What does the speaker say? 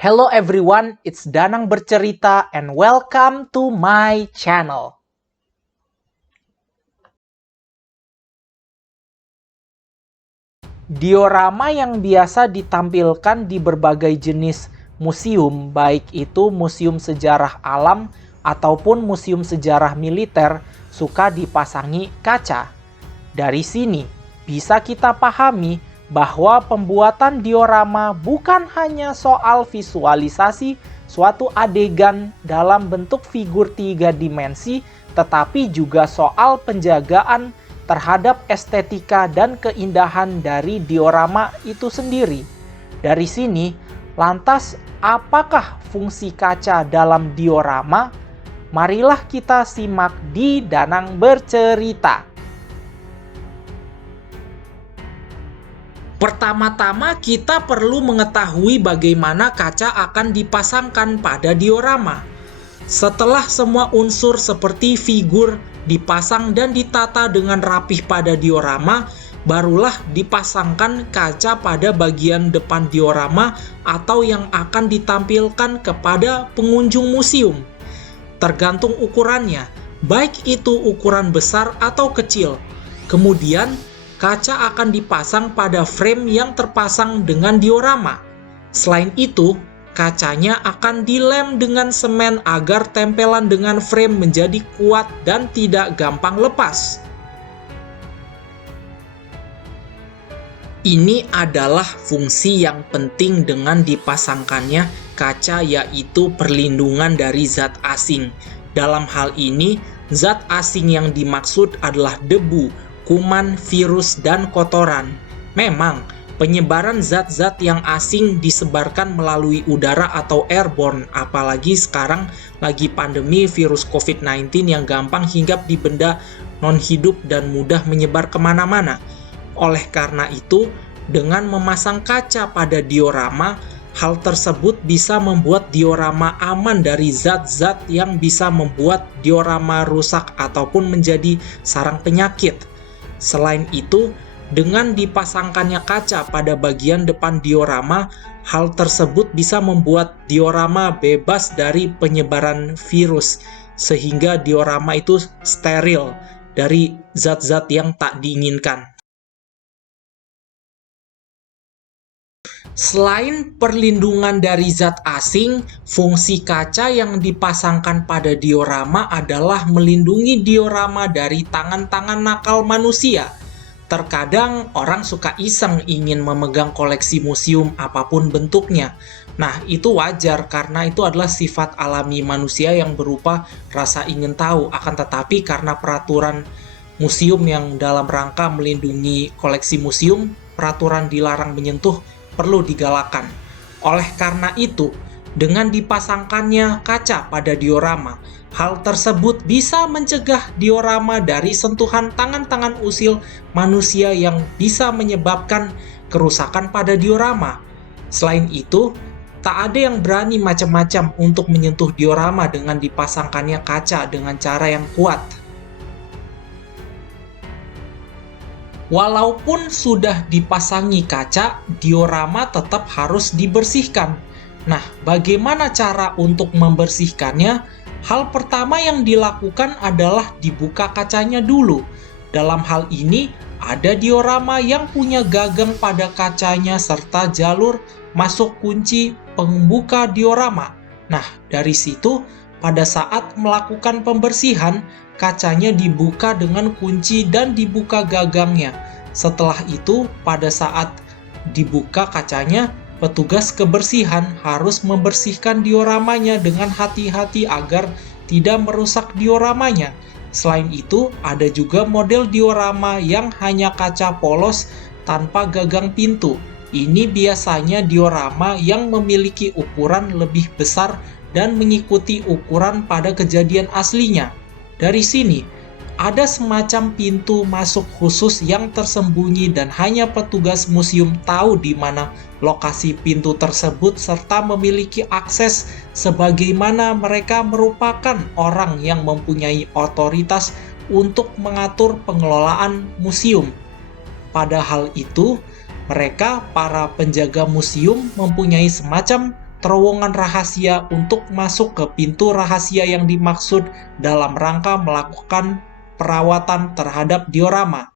Hello everyone, it's Danang bercerita and welcome to my channel. Diorama yang biasa ditampilkan di berbagai jenis museum, baik itu museum sejarah alam ataupun museum sejarah militer, suka dipasangi kaca. Dari sini, bisa kita pahami bahwa pembuatan diorama bukan hanya soal visualisasi suatu adegan dalam bentuk figur 3 dimensi, tetapi juga soal penjagaan terhadap estetika dan keindahan dari diorama itu sendiri. Dari sini, lantas apakah fungsi kaca dalam diorama? Marilah kita simak di Danang Bercerita. Pertama-tama kita perlu mengetahui bagaimana kaca akan dipasangkan pada diorama. Setelah semua unsur seperti figur dipasang dan ditata dengan rapih pada diorama, barulah dipasangkan kaca pada bagian depan diorama atau yang akan ditampilkan kepada pengunjung museum. Tergantung ukurannya, baik itu ukuran besar atau kecil. Kemudian, kaca akan dipasang pada frame yang terpasang dengan diorama. Selain itu, kacanya akan dilem dengan semen agar tempelan dengan frame menjadi kuat dan tidak gampang lepas. Ini adalah fungsi yang penting dengan dipasangkannya kaca, yaitu perlindungan dari zat asing. Dalam hal ini, zat asing yang dimaksud adalah debu, kuman, virus, dan kotoran. Memang, penyebaran zat-zat yang asing disebarkan melalui udara atau airborne, apalagi sekarang lagi pandemi virus COVID-19 yang gampang hinggap di benda non-hidup dan mudah menyebar kemana-mana. Oleh karena itu, dengan memasang kaca pada diorama, hal tersebut bisa membuat diorama aman dari zat-zat yang bisa membuat diorama rusak ataupun menjadi sarang penyakit. Selain itu, dengan dipasangkannya kaca pada bagian depan diorama, hal tersebut bisa membuat diorama bebas dari penyebaran virus, sehingga diorama itu steril dari zat-zat yang tak diinginkan. Selain perlindungan dari zat asing, fungsi kaca yang dipasangkan pada diorama adalah melindungi diorama dari tangan-tangan nakal manusia. Terkadang orang suka iseng ingin memegang koleksi museum apapun bentuknya. Nah, itu wajar karena itu adalah sifat alami manusia yang berupa rasa ingin tahu. Akan tetapi karena peraturan museum yang dalam rangka melindungi koleksi museum, peraturan dilarang menyentuh perlu digalakan. Oleh karena itu, dengan dipasangkannya kaca pada diorama, hal tersebut bisa mencegah diorama dari sentuhan tangan-tangan usil manusia yang bisa menyebabkan kerusakan pada diorama. Selain itu, tak ada yang berani macam-macam untuk menyentuh diorama dengan dipasangkannya kaca dengan cara yang kuat. Walaupun sudah dipasangi kaca, diorama tetap harus dibersihkan. Nah, bagaimana cara untuk membersihkannya? Hal pertama yang dilakukan adalah dibuka kacanya dulu. Dalam hal ini, ada diorama yang punya gagang pada kacanya serta jalur masuk kunci pembuka diorama. Nah, dari situ, pada saat melakukan pembersihan, kacanya dibuka dengan kunci dan dibuka gagangnya. Setelah itu, pada saat dibuka kacanya, petugas kebersihan harus membersihkan dioramanya dengan hati-hati agar tidak merusak dioramanya. Selain itu, ada juga model diorama yang hanya kaca polos tanpa gagang pintu. Ini biasanya diorama yang memiliki ukuran lebih besar dan mengikuti ukuran pada kejadian aslinya. Dari sini, ada semacam pintu masuk khusus yang tersembunyi dan hanya petugas museum tahu di mana lokasi pintu tersebut serta memiliki akses sebagaimana mereka merupakan orang yang mempunyai otoritas untuk mengatur pengelolaan museum. Padahal itu, mereka, para penjaga museum, mempunyai semacam terowongan rahasia untuk masuk ke pintu rahasia yang dimaksud dalam rangka melakukan perawatan terhadap diorama.